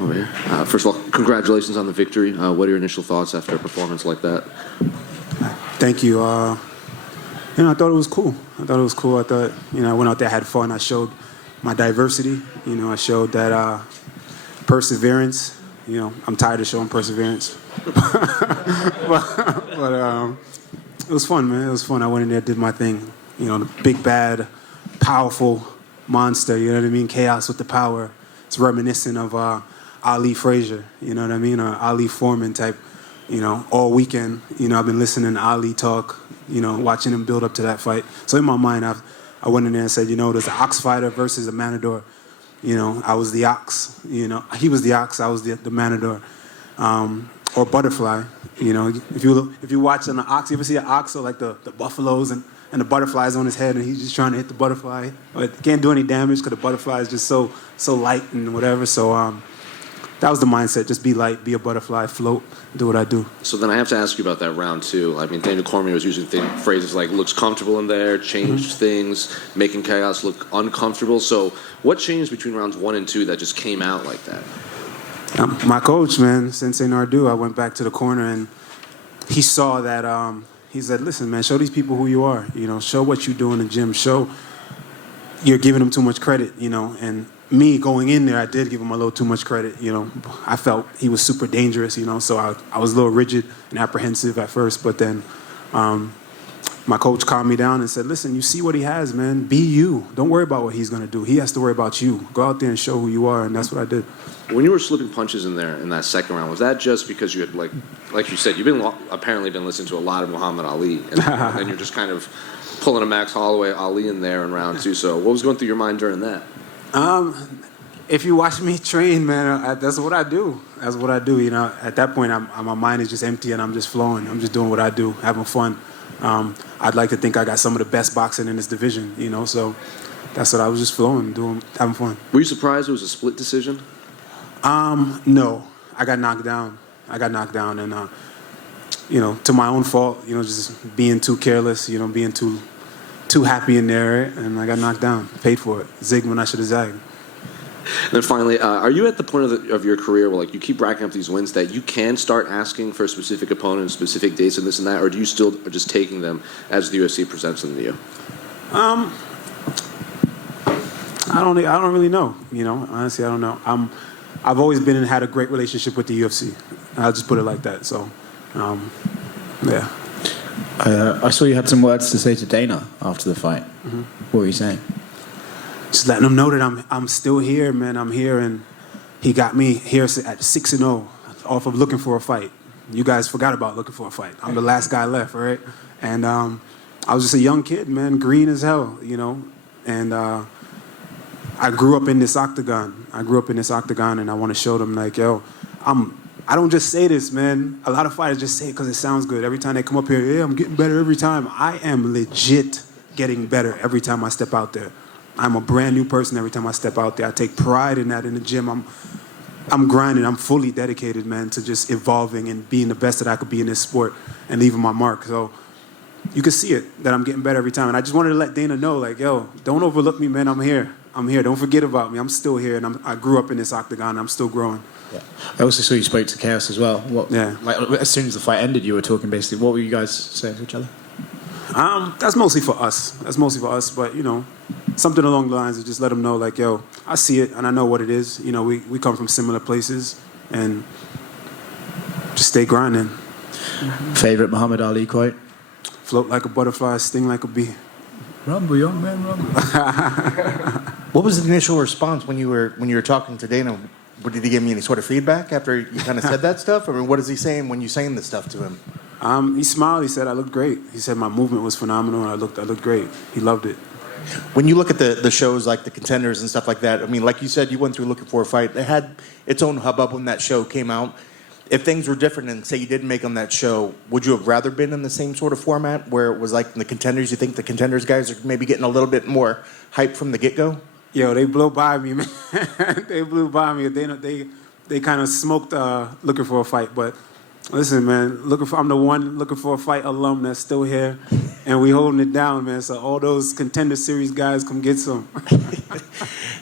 Over here. First of all, congratulations on the victory. What are your initial thoughts after a performance like that? Thank you. I thought it was cool. I thought, I went out there, had fun. I showed my diversity. I showed that perseverance. I'm tired of showing perseverance. but it was fun, man. It was fun. I went in there, did my thing. The big, bad, powerful monster, you know what I mean? Chaos with the power. It's reminiscent of Ali Frazier, you know what I mean? Or Ali Foreman type, all weekend. I've been listening to Ali talk, watching him build up to that fight. So in my mind, I went in there and said, there's an ox fighter versus a matador. I was the ox, he was the ox, I was the matador. Or butterfly, if you watch an ox, you ever see an ox or like the buffaloes and the butterfly's on his head and he's just trying to hit the butterfly. But can't do any damage because the butterfly is just so light and whatever. So that was the mindset. Just be light, be a butterfly, float, do what I do. So then I have to ask you about that round two. I mean, Daniel Cormier was using phrases like looks comfortable in there, changed things, making Chaos look uncomfortable. So what changed between rounds 1 and 2 that just came out like that? My coach, man, Sensei Nardu, I went back to the corner and he saw that he said, listen, man, show these people who you are. Show what you do in the gym. Show you're giving them too much credit, And me going in there, I did give him a little too much credit, I felt he was super dangerous, So I was a little rigid and apprehensive at first. But then my coach calmed me down and said, listen, you see what he has, man. Be you. Don't worry about what he's going to do. He has to worry about you. Go out there and show who you are. And that's what I did. When you were slipping punches in there in that second round, was that just because you had, like you said, you've apparently been listening to a lot of Muhammad Ali, and then you're just kind of pulling a Max Holloway Ali in there in round 2. So what was going through your mind during that? If you watch me train, man, that's what I do. That's what I do. At that point, my mind is just empty and I'm just flowing. I'm just doing what I do, having fun. I'd like to think I got some of the best boxing in this division, So that's what I was just flowing, doing, having fun. Were you surprised it was a split decision? No, I got knocked down. And, to my own fault, just being too careless, being too happy in there, and I got knocked down, paid for it. Zigged when I should have zagged. And then finally, are you at the point of your career where you keep racking up these wins that you can start asking for a specific opponent, specific dates and this and that, or do you still are just taking them as the UFC presents them to you? I don't really know, honestly, I don't know. I've always been and had a great relationship with the UFC. I'll just put it like that. So, yeah. I saw you had some words to say to Dana after the fight. Mm-hmm. What were you saying? Just letting him know that I'm still here, man. I'm here, and he got me here at 6-0 off of looking for a fight. You guys forgot about looking for a fight. I'm the last guy left, right? And I was just a young kid, man, green as hell, and I grew up in this octagon. And I want to show them, yo, I don't just say this, man. A lot of fighters just say it because it sounds good. Every time they come up here, yeah, I'm getting better every time. I am legit getting better every time I step out there. I'm a brand new person every time I step out there. I take pride in that in the gym. I'm grinding. I'm fully dedicated, man, to just evolving and being the best that I could be in this sport and leaving my mark. So you can see it, that I'm getting better every time. And I just wanted to let Dana know, yo, don't overlook me, man. I'm here. Don't forget about me. I'm still here, and I grew up in this octagon. And I'm still growing. Yeah. I also saw you spoke to Chaos as well. Yeah. As soon as the fight ended, you were talking basically. What were you guys saying to each other? That's mostly for us. But, something along the lines of just let them know, yo, I see it, and I know what it is. We come from similar places, and just stay grinding. Favorite Muhammad Ali quote? Float like a butterfly, sting like a bee. Rumble, young man, rumble. What was the initial response when you were talking to Dana? Did he give me any sort of feedback after you kind of said that stuff? I mean, what is he saying when you're saying this stuff to him? He smiled. He said I looked great. He said my movement was phenomenal, and I looked great. He loved it. When you look at the shows like the Contenders and stuff like that, I mean, like you said, you went through looking for a fight. It had its own hubbub when that show came out. If things were different and say you didn't make on that show, would you have rather been in the same sort of format where it was like in the Contenders? You think the Contenders guys are maybe getting a little bit more hype from the get-go? Yo, they blew by me, man. They blew by me. They kind of smoked looking for a fight, but Listen, man, I'm the one looking for a fight alum that's still here, and we holding it down, man. So all those Contender Series guys, come get some.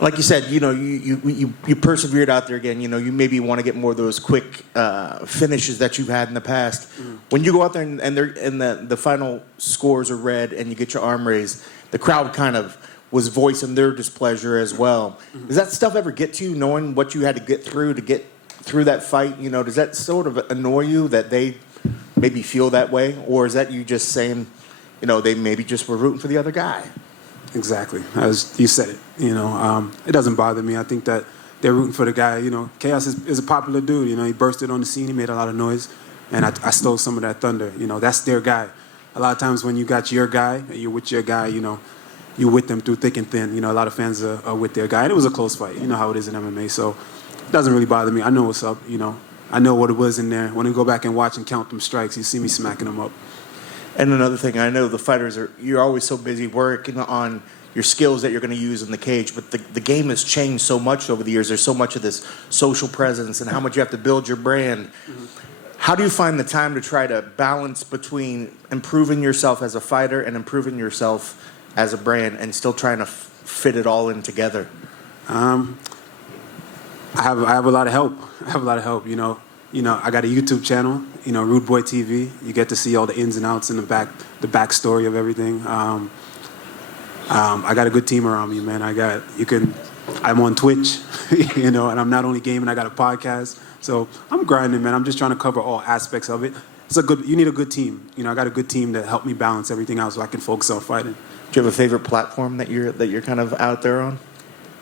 Like you said, you persevered out there again. You maybe want to get more of those quick finishes that you've had in the past. When you go out there and the final scores are read and you get your arm raised, the crowd kind of was voicing their displeasure as well. Does that stuff ever get to you, knowing what you had to get through that fight? Does that sort of annoy you that they maybe feel that way, or is that you just saying, they maybe just were rooting for the other guy? Exactly, as you said it. It doesn't bother me. I think that they're rooting for the guy. Khaos is a popular dude. He bursted on the scene. He made a lot of noise, and I stole some of that thunder. That's their guy. A lot of times when you got your guy, and you're with your guy, you're with them through thick and thin. A lot of fans are with their guy, and it was a close fight. You know how it is in MMA, so it doesn't really bother me. I know what's up. I know what it was in there. When you go back and watch and count them strikes, you see me smacking them up. And another thing, I know the fighters you're always so busy working on your skills that you're going to use in the cage, but the game has changed so much over the years. There's so much of this social presence and how much you have to build your brand. Mm-hmm. How do you find the time to try to balance between improving yourself as a fighter and improving yourself as a brand and still trying to fit it all in together? I have a lot of help. I got a YouTube channel, Rude Boy TV. You get to see all the ins and outs and the backstory of everything. I got a good team around me, man. I'm on Twitch, and I'm not only gaming, I got a podcast. So I'm grinding, man. I'm just trying to cover all aspects of it. You need a good team. I got a good team to help me balance everything out so I can focus on fighting. Do you have a favorite platform that you're kind of out there on?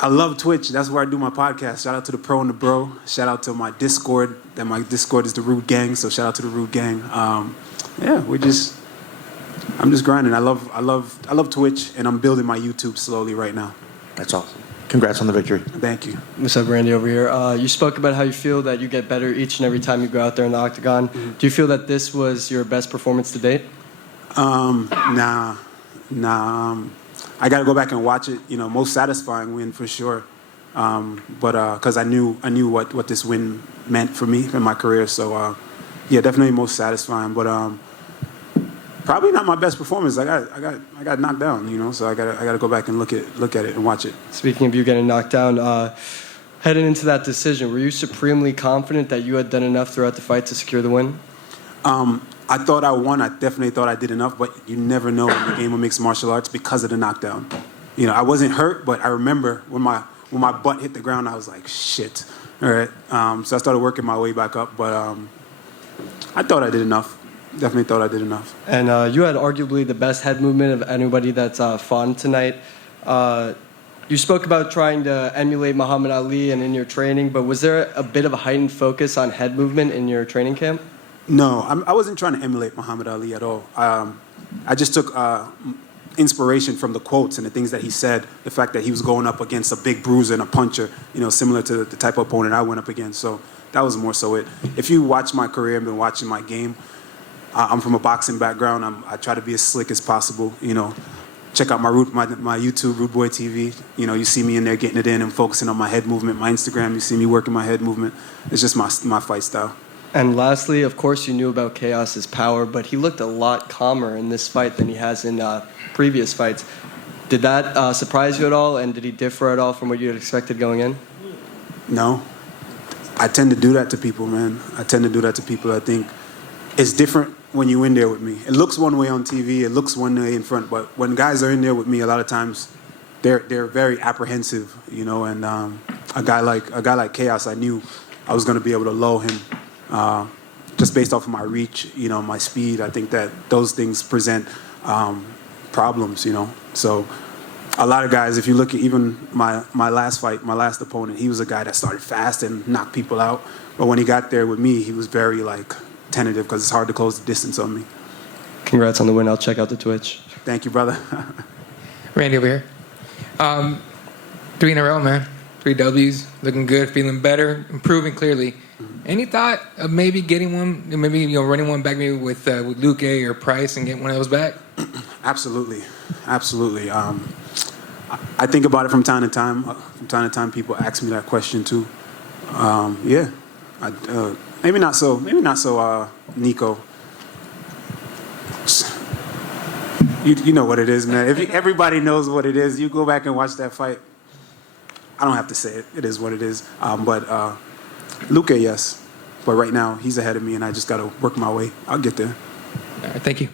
I love Twitch. That's where I do my podcast. Shout out to the pro and the bro. Shout out to my Discord. My Discord is the Rude Gang, so shout out to the Rude Gang. I'm just grinding. I love Twitch, and I'm building my YouTube slowly right now. That's awesome. Congrats on the victory. Thank you. What's up, Randy over here? You spoke about how you feel that you get better each and every time you go out there in the octagon. Mm-hmm. Do you feel that this was your best performance to date? Nah. I got to go back and watch it. Most satisfying win for sure. But because I knew what this win meant for me in my career. So definitely most satisfying. But probably not my best performance. I got knocked down. So I got to go back and look at it and watch it. Speaking of you getting knocked down, heading into that decision, were you supremely confident that you had done enough throughout the fight to secure the win? I thought I won. I definitely thought I did enough, but you never know in the game of mixed martial arts because of the knockdown. I wasn't hurt, but I remember when my butt hit the ground, I was like, shit. All right. So I started working my way back up, but I thought I did enough. Definitely thought I did enough. And you had arguably the best head movement of anybody that's fought tonight. You spoke about trying to emulate Muhammad Ali and in your training, but was there a bit of a heightened focus on head movement in your training camp? No, I wasn't trying to emulate Muhammad Ali at all. I just took inspiration from the quotes and the things that he said, the fact that he was going up against a big bruiser and a puncher, similar to the type of opponent I went up against. So that was more so it. If you watch my career and been watching my game, I'm from a boxing background. I try to be as slick as possible. Check out my YouTube, Rude Boy TV. You see me in there getting it in and focusing on my head movement. My Instagram, you see me working my head movement. It's just my fight style. And lastly, of course, you knew about Khaos's power, but he looked a lot calmer in this fight than he has in previous fights. Did that surprise you at all, and did he differ at all from what you had expected going in? No. I tend to do that to people, man. I think it's different when you're in there with me. It looks one way on TV, it looks one way in front, but when guys are in there with me, a lot of times they're very apprehensive, and a guy like Khaos, I knew I was going to be able to lull him. Just based off of my reach, my speed, I think that those things present problems, So a lot of guys, if you look at even my last fight, my last opponent, he was a guy that started fast and knocked people out. But when he got there with me, he was very tentative because it's hard to close the distance on me. Congrats on the win. I'll check out the Twitch. Thank you, brother. Randy over here. 3 in a row, man. 3 W's. Looking good, feeling better, improving clearly. Any thought of maybe getting one, maybe running one back maybe with Luke A or Price and getting one of those back? Absolutely. I think about it from time to time. From time to time, people ask me that question too. Maybe not so. Nico. You know what it is, man. Everybody knows what it is. You go back and watch that fight. I don't have to say it. It is what it is. But Luque, yes. But right now, he's ahead of me, and I just got to work my way. I'll get there. All right, thank you.